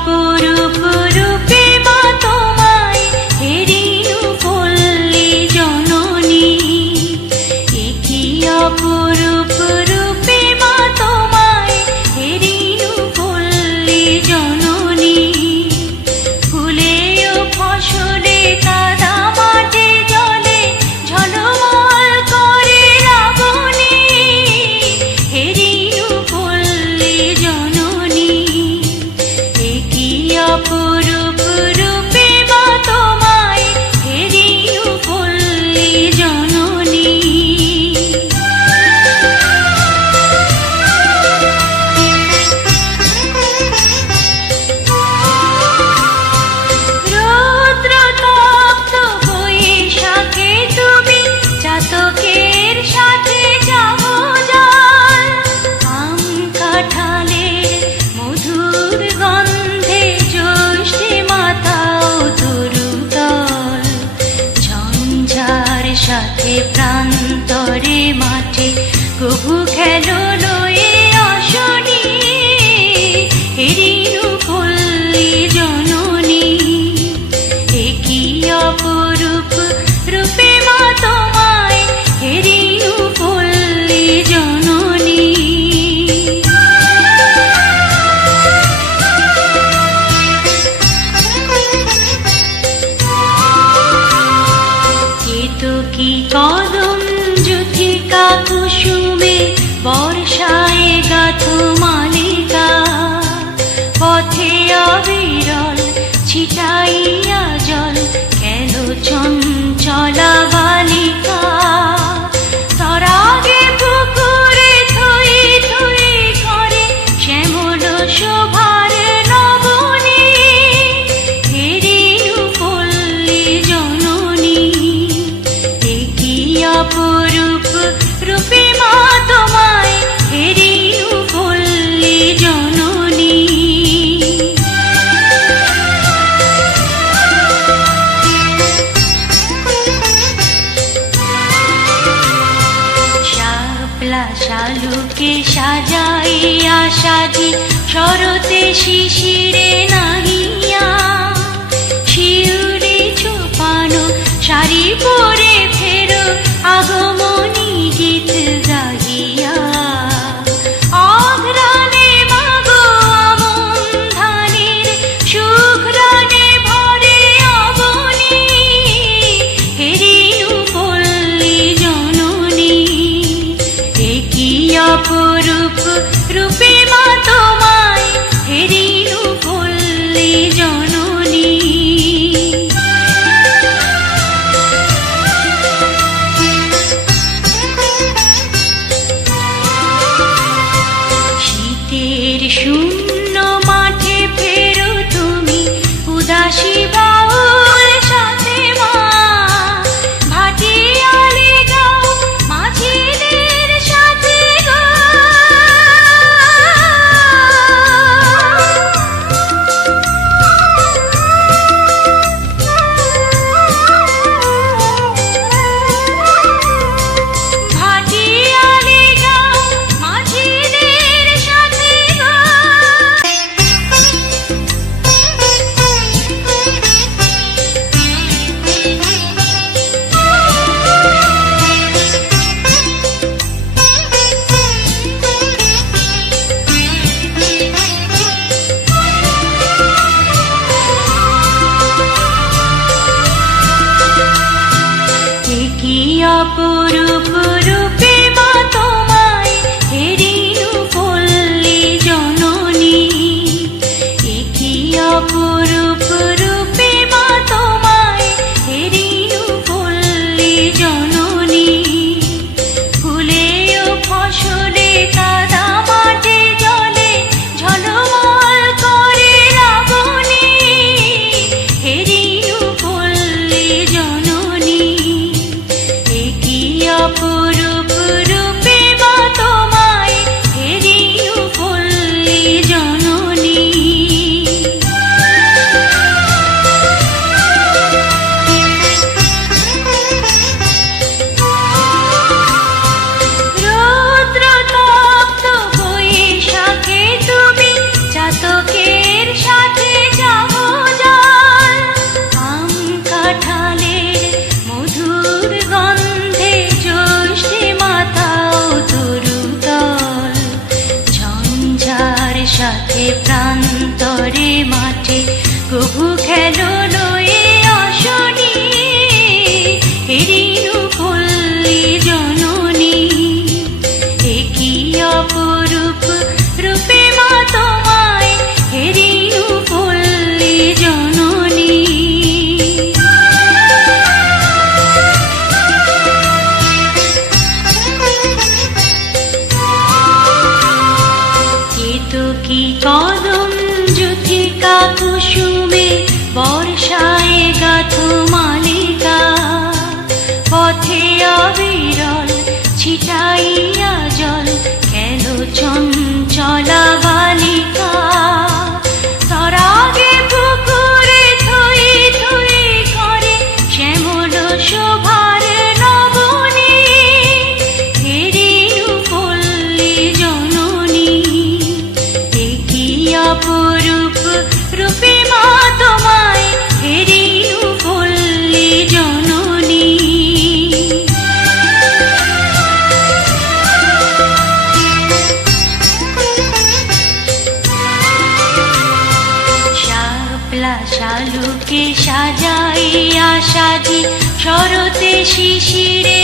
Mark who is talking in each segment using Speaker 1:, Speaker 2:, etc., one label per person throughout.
Speaker 1: অপরূপ কে সাজাইয়া সাজি শরতে শিশিরে নাহিয়া। শিউরে ছোপানো শাড়ি পরে ফের শিশিরে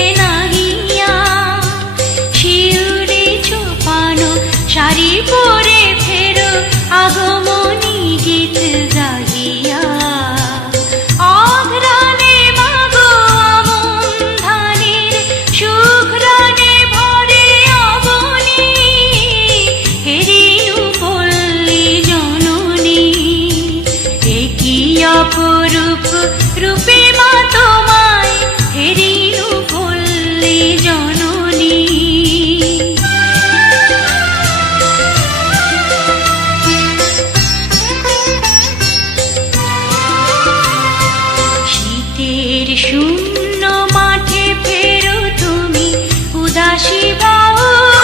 Speaker 1: দাও